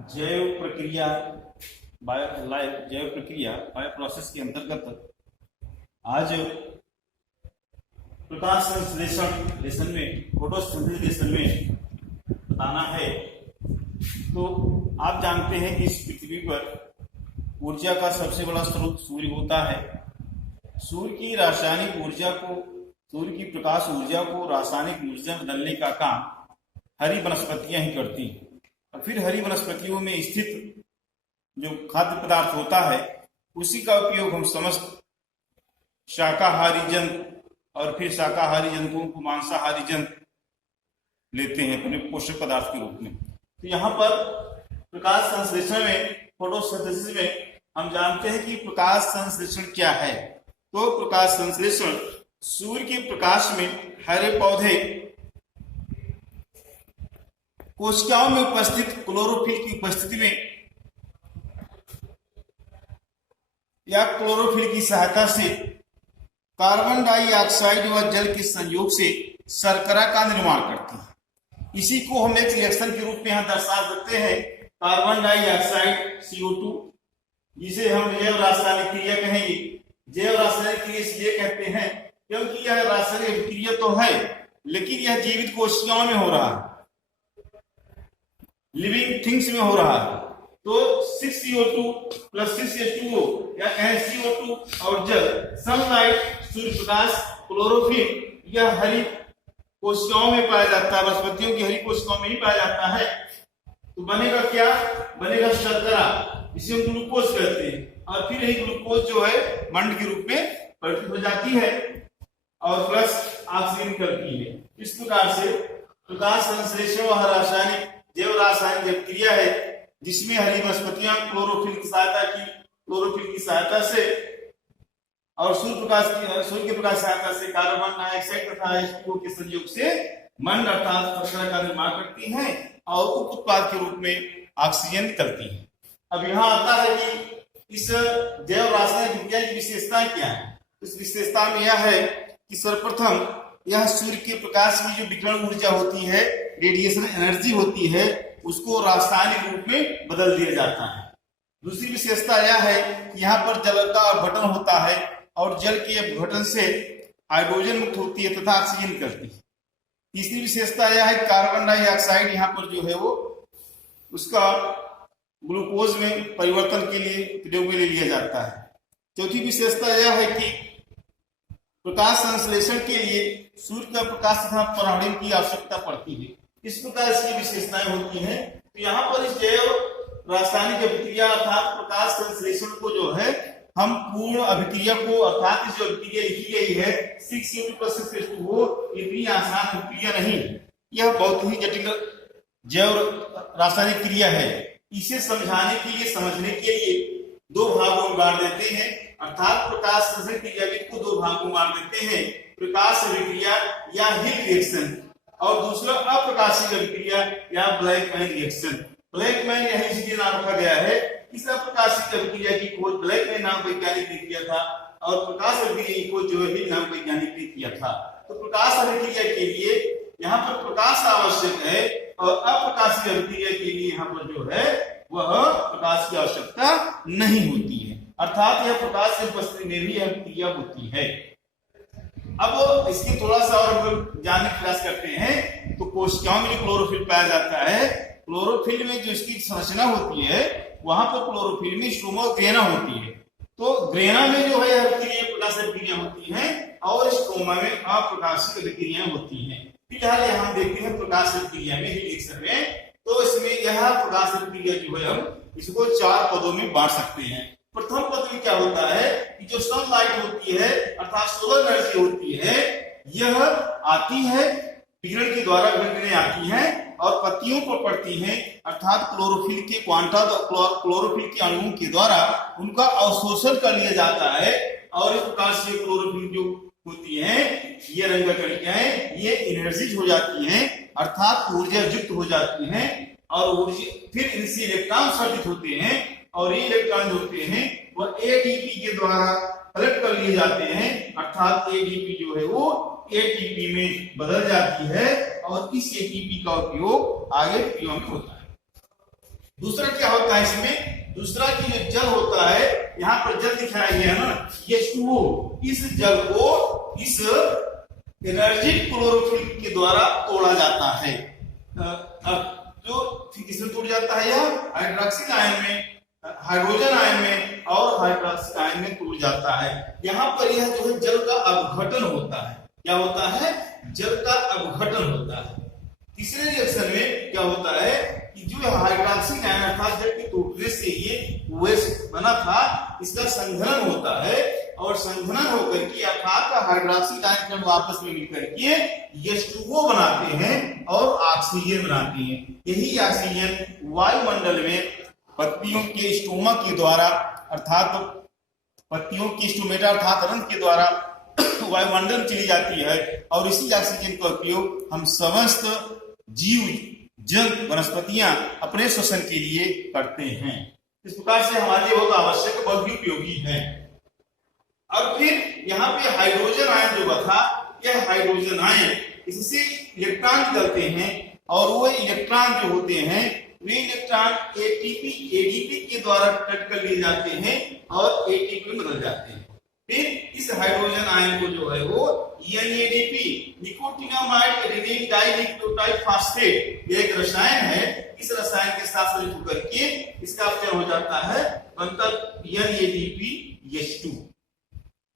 जैव प्रक्रिया जैव प्रक्रिया बायो प्रोसेस के अंतर्गत आज प्रकाश संश्लेषण लेसन में फोटोसिंथेसिस लेसन में बताना है। तो आप जानते हैं कि इस पृथ्वी पर ऊर्जा का सबसे बड़ा स्रोत सूर्य होता है। सूर्य की प्रकाश ऊर्जा को रासायनिक ऊर्जा में बदलने का काम हरी वनस्पतियां ही करती हैं। और फिर हरी वनस्पतियों में स्थित जो खाद्य पदार्थ होता है उसी का उपयोग हम समस्त शाकाहारी जंतु और फिर शाकाहारी जंतुओं को मांसाहारी जंतु लेते हैं अपने पोषक पदार्थ के रूप में। तो यहाँ पर प्रकाश संश्लेषण में फोटोसिंथेसिस में हम जानते हैं कि प्रकाश संश्लेषण क्या है। तो प्रकाश संश्लेषण सूर्य के प्रकाश में हरे पौधे कोशिकाओं में उपस्थित क्लोरोफिल की उपस्थिति में या क्लोरोफिल की सहायता से कार्बन डाइऑक्साइड व जल के संयोग से शर्करा का निर्माण करती है। इसी को हम एक रिएक्शन के रूप में यहाँ दर्शा सकते हैं। कार्बन डाइऑक्साइड CO2, जिसे हम जैव रासायनिक क्रिया कहेंगे। जैव रासायनिक क्रिया इसलिए कहते हैं क्योंकि यह रासायनिक क्रिया तो है लेकिन यह जीवित कोशिकाओं में हो रहा है, लिविंग थिंग्स में हो रहा है। तो 6CO2 प्लस 6H2O या NCO2 और जल, सनलाइट, सूर्य प्रकाश, क्लोरोफिल यह हरी कोशिकाओं में पाया जाता है, वनस्पतियों की हरी कोशिकाओं में ही पाया जाता है। तो बनेगा क्या? बनेगा शर्करा, इसे हम ग्लूकोज कहते हैं। और फिर यही ग्लूकोज जो है मंड के रूप में परिवर्तित हो जाती है और प्लस ऑक्सीजन करती है। इस प्रकार से प्रकाश संश्लेषण वह रासायनिक जैव रासायनिक क्रिया है जिसमें हरी वनस्पतियां क्लोरोफिल की सहायता से और सूर्य के प्रकाश सहायता से कार्बन डाइऑक्साइड तथा H2O के संयोग से मंड अर्थात शर्करा का निर्माण करती हैं और उप उत्पाद के रूप में ऑक्सीजन करती हैं। अब यहाँ आता है कि इस जैव रासायनिक क्रिया की विशेषताएं क्या है। इस विशेषता में यह है कि सर्वप्रथम यह सूर्य के प्रकाश की जो विकिरण ऊर्जा होती है, रेडिएशन एनर्जी होती है, उसको रासायनिक रूप में बदल दिया जाता है। दूसरी विशेषता यह है कि यहाँ पर जल का अपघटन होता है और जल के अपघटन से हाइड्रोजन मुक्त होती है तथा ऑक्सीजन करती है। तीसरी विशेषता यह है कार्बन डाइऑक्साइड यहाँ पर जो है वो उसका ग्लूकोज में परिवर्तन के लिए प्रयोग में ले लिया जाता है। चौथी विशेषता यह है कि प्रकाश संश्लेषण के लिए सूर्य का प्रकाश तथा परावर्तन की आवश्यकता पड़ती है। इस प्रकार इसकी विशेषताएं होती हैं। तो यहाँ पर इस जैव रासायनिक अभिक्रिया अर्थात प्रकाश संश्लेषण को जो है हम पूर्ण अभिक्रिया को अर्थात इस जो अभिक्रिया लिखी गई है 6CO2 + 6H2O इतनी आसान अभिक्रिया नहीं, यह बहुत ही जटिल जैव रासायनिक क्रिया है। इसे समझाने के लिए समझने के लिए दो भागों में बांट देते हैं अर्थात प्रकाश संश्लेषण क्रियाविद को दो भागों में बांट देते हैं, प्रकाश अभिक्रिया या हिल रिएक्शन और दूसरा अप्रकाशिक अभिक्रिया या ब्लैकमैन रिएक्शन। ब्लैकमैन यही इसलिए नाम रखा गया है। इस अप्रकाशिक अभिक्रिया की खोज ब्लैकमैन नाम वैज्ञानिक ने किया था और प्रकाश अभिक्रिया की खोज जो है नाम वैज्ञानिक ने किया था। तो प्रकाश अभिक्रिया के लिए यहाँ पर प्रकाश आवश्यक है और अप्रकाशिक अभिक्रिया के लिए यहाँ पर जो है वह प्रकाश की आवश्यकता नहीं होती है, अर्थात यह प्रकाश की उपस्थिति में भी अभिक्रिया होती है। अब इसकी थोड़ा सा और हम जानने का प्रयास करते हैं। तो कोशिकाओं में जो क्लोरोफिल पाया जाता है, क्लोरोफिल में जो इसकी संरचना होती है वहां पर क्लोरोफिल में स्ट्रोमा और ग्रेना होती है। तो ग्रेना में जो है प्रकाश अभिक्रिया होती है और स्ट्रोमा में अप्रकाशिक अभिक्रियाएं होती हैं। फिलहाल हम देखते हैं प्रकाश अभिक्रिया में ही रिएक्शन में। तो इसमें यह प्रकाश अभिक्रिया जो है हम इसको 4 पदों में बांट सकते हैं। प्रथम पद में क्या होता है कि जो सनलाइट होती है अर्थात सोलर एनर्जी होती है, यह आती है विकिरण के द्वारा विकिरण आती है और पत्तियों पर पड़ती है अर्थात क्लोरोफिल के क्वांटा क्लोरोफिल के अणुओं के द्वारा उनका अवशोषण कर लिया जाता है और इस प्रकार से क्लोरोफिल जो होती है ये रंग कणिकाएं ये एनर्जीज हो जाती हैं अर्थात ऊर्जा युक्त हो जाती हैं और फिर इनसे इलेक्ट्रॉन सर्जित होते हैं और ये इलेक्ट्रॉन होते हैं वह एटीपी के द्वारा कलेक्ट कर लिए जाते हैं अर्थात एटीपी जो है वो एटीपी में बदल जाती है और इस एटीपी का उपयोग आगे क्रियाओं में होता है। दूसरा क्या होता है इसमें, दूसरा की जो जल होता है, यहाँ पर जल दिखाया गया है ना, H2O, इस जल को इस एनर्जिक क्लोरोफिल के द्वारा तोड़ा जाता है। जो किसमें टूट जाता है, यह हाइड्रोक्सिल आयन में, हाइड्रोजन आयन में और हाइड्रोक्सिल आयन में टूट जाता है। यहाँ पर यह जो है जल का अपघटन होता है। क्या होता है, जल का अपघटन होता है। तीसरे रिएक्शन में क्या होता है कि जो हाइड्रोक्सिल आयन था, जल के टूटने से ये OH बना था, इसका संघनन होता है और संघनन होकर के अर्थात हाइड्रोक्सिल आयन आपस में मिलकर के H2O बनाते हैं और ऑक्सीजन बनाते हैं। यही ऑक्सीजन वायुमंडल में पत्तियों के स्टोमा के द्वारा अर्थात पत्तियों की स्टोमेटा अर्थात रंध्र के द्वारा वायुमंडल में चली जाती है और इसी ऑक्सीजन का उपयोग हम समस्त जीव जंतु वनस्पतियां अपने श्वसन के लिए करते हैं। इस प्रकार से हमारे लिए बहुत आवश्यक, बहुत भी उपयोगी है। और फिर यहाँ पे हाइड्रोजन आयन जो था, यह हाइड्रोजन आयन इससे इलेक्ट्रॉन निकलते हैं और वो इलेक्ट्रॉन जो होते हैं वे इलेक्ट्रॉन ADP के द्वारा कट कर लिए जाते हैं और ATP में बदल जाते हैं। फिर इस हाइड्रोजन आयन को जो है वो NADP, nicotinamide adenine dinucleotide phosphate, ये एक रसायन है। इस रसायन के साथ संयुक्त होकर के इसका अपचयन हो जाता है, बनता NADPH2।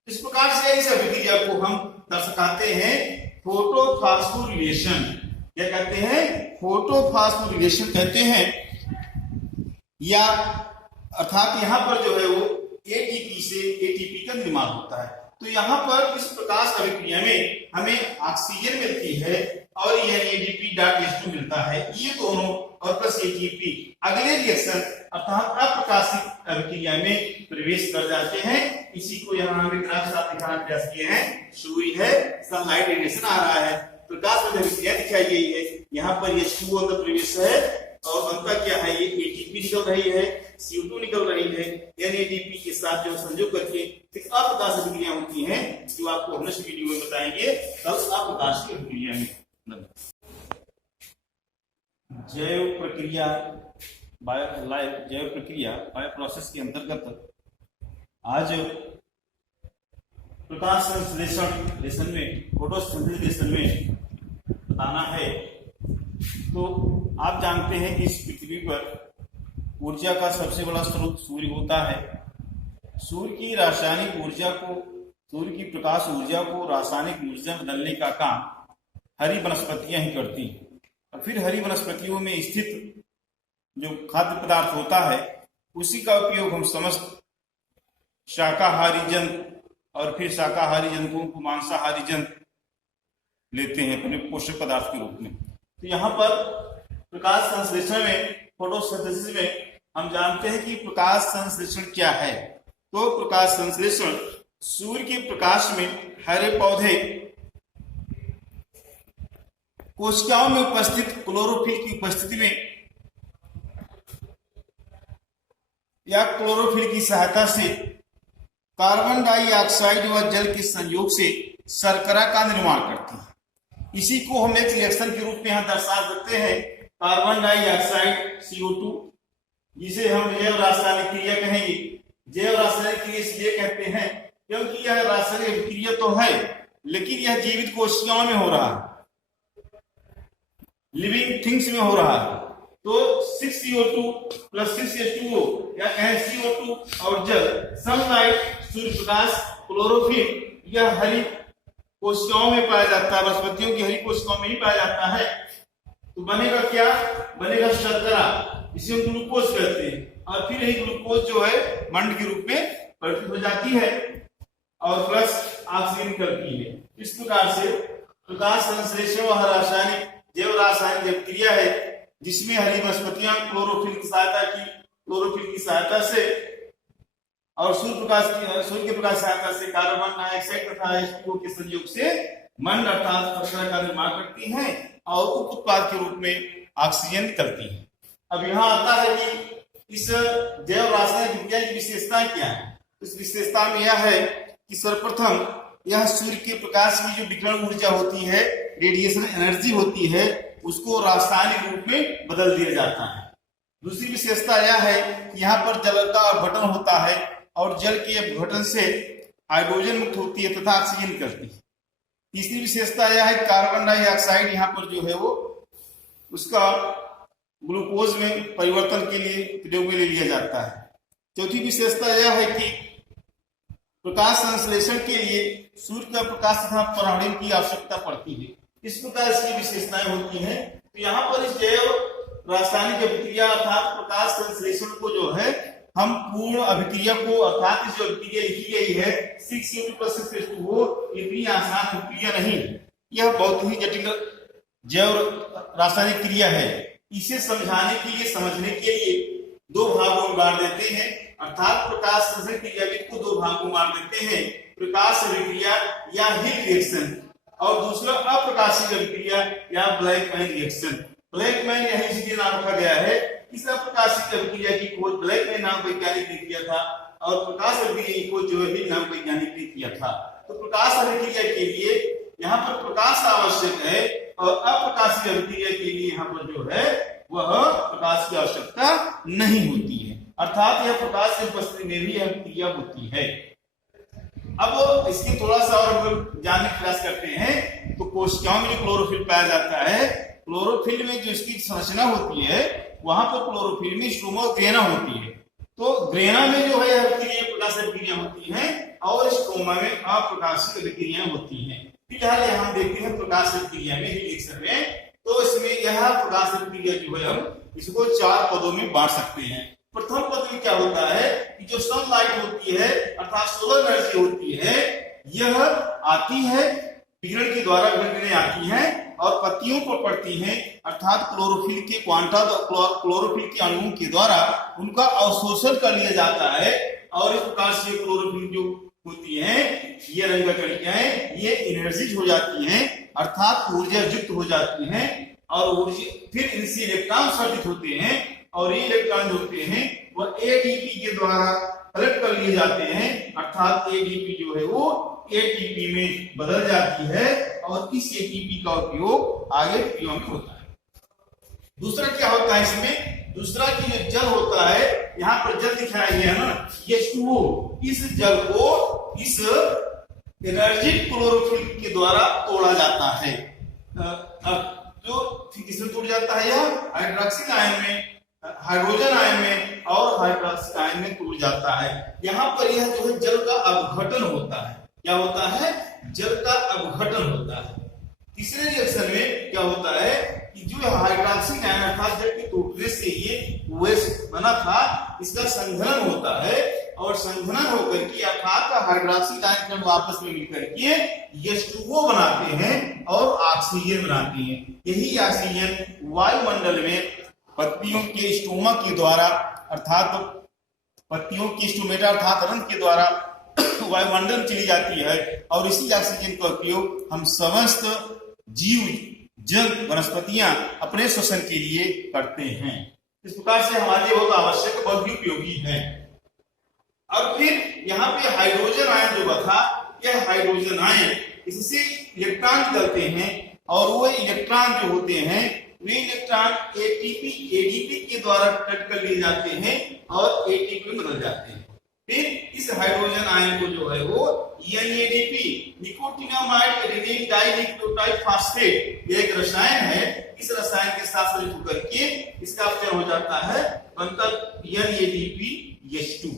इस प्रकार से इस अभिक्रिया को हम दर्शाते हैं फोटोफॉस्फोरिलेशन। क्या कहते हैं, फोटोफॉस्फोरिलेशन कहते हैं। या अर्थात यहाँ पर जो है वो ATP से ATP का निर्माण होता है। तो यहाँ पर इस प्रकाश अभिक्रिया में हमें ऑक्सीजन मिलती है और NADPH2 मिलता है, ये दोनों और प्लस ATP अगले रिएक्शन अर्थात अप्रकाशित अभिक्रिया में प्रवेश कर जाते हैं। इसी को यहाँ हमें ग्राफ साथ दिखाना प्रयास किए हैं। सूर्य है, सनलाइट रेडिएशन आ रहा है, प्रकाश में अभिक्रिया दिखाई गई है। यहाँ पर H2O अंदर प्रवेश है और बनता क्या है, ये ATP निकल रही है, CO2 निकल रही है। NADP के साथ जो संयोग करके एक अप्रकाश अभिक्रिया होती है, जो आपको हम नेक्स्ट वीडियो में बताएंगे, कल अप्रकाश की अभिक्रिया में। जैव प्रक्रिया बायो प्रोसेस के अंतर्गत आज प्रकाश संश्लेषण में, फोटोसिंथेसिस में बताना है। तो आप जानते हैं कि इस पृथ्वी पर ऊर्जा का सबसे बड़ा स्रोत सूर्य होता है। सूर्य की रासायनिक ऊर्जा को, सूर्य की प्रकाश ऊर्जा को रासायनिक ऊर्जा में बदलने का काम हरी वनस्पतियां ही करती हैं। और फिर हरी वनस्पतियों में स्थित जो खाद्य पदार्थ होता है, उसी का उपयोग हम समस्त शाकाहारी जंतु और फिर शाकाहारी जंतुओं को मांसाहारी जंतु लेते हैं अपने पोषक पदार्थ के रूप में। तो यहाँ पर प्रकाश संश्लेषण में, फोटोसिंथेसिस में हम जानते हैं कि प्रकाश संश्लेषण क्या है। तो प्रकाश संश्लेषण सूर्य के प्रकाश में हरे पौधे कोशिकाओं में उपस्थित क्लोरोफिल की उपस्थिति में या क्लोरोफिल की सहायता से कार्बन डाइऑक्साइड व जल के संयोग से शर्करा का निर्माण करती है। इसी को हम एक रिएक्शन के रूप में यहाँ दर्शा सकते हैं, कार्बन डाइऑक्साइड CO2, जिसे हम जैव रासायनिक क्रिया कहेंगे। जैव रासायनिक क्रिया इसलिए कहते हैं क्योंकि यह रासायनिक क्रिया तो है, लेकिन यह जीवित कोशिकाओं में हो रहा है, लिविंग थिंग्स में हो रहा है। तो 6CO2 प्लस 6H2O या NaCO2 और जल, सनलाइट सूर्य प्रकाश, क्लोरोफिल यह हरी कोशिकाओं में पाया जाता है, वनस्पतियों की हरी कोशिकाओं में ही पाया जाता है। तो बनेगा क्या, बनेगा शर्करा, इसे हम ग्लूकोज कहते हैं। और फिर यही ग्लूकोज जो है मंड के रूप में परिवर्तित हो जाती है और प्लस ऑक्सीजन करती है। इस प्रकार से प्रकाश संश्लेषण वह रासायनिक जैव रासायनिक क्रिया है जिसमें हरी वनस्पतियां क्लोरोफिल की सहायता से और सूर्य के प्रकाश सहायता से कार्बन डाइऑक्साइड तथा H2O के संयोग से मंड अर्थात शर्करा का निर्माण करती हैं और उप उत्पाद के रूप में ऑक्सीजन निकलती है। अब यहाँ आता है कि इस जैव रासायनिक क्रिया की विशेषता क्या है। इस विशेषता में यह है कि सर्वप्रथम यह सूर्य के प्रकाश की जो विकिरण ऊर्जा होती है, रेडिएशन एनर्जी होती है, उसको रासायनिक रूप में बदल दिया जाता है। दूसरी विशेषता यह है कि यहाँ पर जल का अपघटन होता है और जल के अपघटन से हाइड्रोजन मुक्त होती है तथा ऑक्सीजन निकलती है। तीसरी विशेषता यह है कार्बन डाइऑक्साइड यहाँ पर जो है वो उसका ग्लूकोज में परिवर्तन के लिए प्रयोग में ले लिया जाता है। चौथी विशेषता यह है कि प्रकाश संश्लेषण के लिए सूर्य का प्रकाश तथा परावर्तन की आवश्यकता पड़ती है। इस प्रकार इसकी विशेषताएं होती हैं। तो यहाँ पर इस जैव रासायनिक अभिक्रिया अर्थात प्रकाश संश्लेषण को जो है हम पूर्ण अभिक्रिया को अर्थात इस जो अभिक्रिया लिखी गई है 6Cu+6H2O इतनी आसान अभिक्रिया नहीं, यह बहुत ही जटिल जैव रासायनिक क्रिया है। इसे समझाने के लिए समझने के लिए दो भागों में बांट देते हैं, अर्थात प्रकाश संश्लेषण क्रियाविधि को दो भागों में बांट देते हैं, प्रकाश अभिक्रिया या हीट रिएक्शन और दूसरा अप्रकाशिक अभिक्रिया या ब्लैकमैन रिएक्शन। ब्लैकमैन यही इसलिए नाम रखा गया है, इस अप्रकाशिक अभिक्रिया की खोज ब्लैकमैन नाम वैज्ञानिक ने किया था और प्रकाश अभिक्रिया की खोज जो है नाम वैज्ञानिक ने किया था। तो प्रकाश अभिक्रिया के लिए यहाँ पर प्रकाश आवश्यक है और अप्रकाशिक अभिक्रिया के लिए यहाँ पर जो है वह प्रकाश की आवश्यकता नहीं होती है, अर्थात यह प्रकाश की उपस्थिति में भी यह क्रिया होती है। अब इसके थोड़ा सा और हम जानने का प्रयास करते हैं। तो कोशिकाओं में जो क्लोरोफिल पाया जाता है, क्लोरोफिल में जो इसकी संरचना होती है वहां पर क्लोरोफिल में स्ट्रोमा और ग्रेना होती है। तो ग्रेना में जो है प्रकाश अभिक्रिया होती है और स्ट्रोमा में अप्रकाशिक अभिक्रियाएं होती हैं। फिलहाल यहाँ देखते हैं प्रकाश अभिक्रिया में रिएक्शन में। तो इसमें यह प्रकाश अभिक्रिया जो है हम इसको चार पदों में बांट सकते हैं। प्रथम पद में क्या होता है कि जो सनलाइट होती है अर्थात सोलर एनर्जी होती है, यह आती है विकिरण के द्वारा विकिरण आती है और पत्तियों पर पड़ती है, अर्थात क्लोरोफिल के क्वांटा क्लोरोफिल के अणुओं के द्वारा उनका अवशोषण कर लिया जाता है और इस प्रकार से क्लोरोफिल जो होती है ये रंग कणिकाएं ये एनर्जीज हो जाती हैं, अर्थात ऊर्जा युक्त हो जाती हैं और ऊर्जा फिर इनसे इलेक्ट्रॉन उत्सर्जित होते हैं और ये इलेक्ट्रॉन होते हैं वह एटीपी के द्वारा कलेक्ट कर लिए जाते हैं, अर्थात एटीपी जो है वो एटीपी में बदल जाती है और इस एटीपी का उपयोग आगे क्रियाओं में होता है। दूसरा क्या होता है इसमें, दूसरा की जो जल होता है, यहाँ पर जल दिखाया गया है ना H2O, इस जल को इस एनर्जिक क्लोरोफिल के द्वारा तोड़ा जाता है। जो किसमें तोड़ जाता है, यह हाइड्रोक्सिल आयन में, हाइड्रोजन आयन में और हाइड्रोक्सिल आयन में टूट जाता है। यहाँ पर यह जो है जल का अपघटन होता है। क्या होता है, जल का अपघटन होता है। तीसरे रिएक्शन में क्या होता है कि जो हाइड्रोक्सिल आयन अर्थात जल के टूटने से ये OH बना था, इसका संघनन होता है और संघनन होकर के अर्थात हाइड्रोक्सिल आयन आपस में मिलकर के H2O बनाते हैं और ऑक्सीजन बनाते हैं। यही ऑक्सीजन वायुमंडल में पत्तियों के स्टोमा के द्वारा अर्थात पत्तियों की स्टोमेटा अर्थात रंध्र के द्वारा वायुमंडल में चली जाती है और इसी ऑक्सीजन का उपयोग हम समस्त जीव जंतु वनस्पतियां अपने श्वसन के लिए करते हैं। इस प्रकार से हमारे लिए बहुत आवश्यक बहुत ही उपयोगी है। और फिर यहाँ पे हाइड्रोजन आयन जो था, यह हाइड्रोजन आयन इससे इलेक्ट्रॉन निकलते हैं और वो इलेक्ट्रॉन जो होते हैं वे इलेक्ट्रॉन एटीपी के द्वारा कट कर लिए जाते हैं और एटीपी में बदल जाते हैं। फिर इस हाइड्रोजन आयन को जो है वो NADP nicotinamide adenine dinucleotide phosphate ये एक रसायन है, इस रसायन के साथ संयुक्त होकर के इसका अपचयन हो जाता है, बनता NADPH2।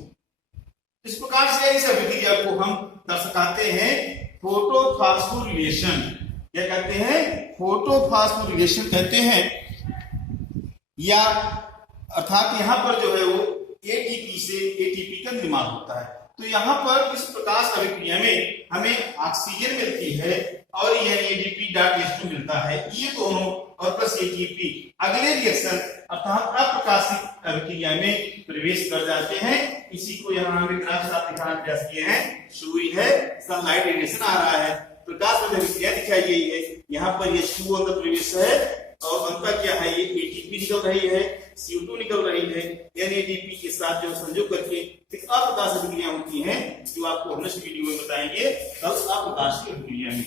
इस प्रकार से इस अभिक्रिया को हम दर्शाते हैं फोटोफॉस्फोरिलेशन। क्या कहते हैं, फोटोफॉस्फोरिलेशन कहते हैं, या अर्थात यहाँ पर जो है वो एटीपी से एटीपी का निर्माण होता है। तो यहाँ पर इस प्रकाश अभिक्रिया में हमें ऑक्सीजन मिलती है और NADPH2 मिलता है, ये दोनों और प्लस एटीपी अगले रिएक्शन अर्थात अप्रकाशिक अभिक्रिया में प्रवेश कर जाते हैं। इसी को यहाँ हमने ग्राफ के साथ दिखाने का प्रयास किया है। सूर्य है, सनलाइट रेडिएशन आ रहा है, प्रकाश अभिक्रिया दिखाई गई है, यहाँ पर H2O अंदर प्रवेश है और बनता क्या है, ये एटीपी निकल रही है, CO2 निकल रही है, NADP के साथ जो संयोग करके अप्रकाश अभिक्रिया होती हैं, जो आपको नेक्स्ट वीडियो में बताएंगे कल अप्रकाश की अभिक्रिया में।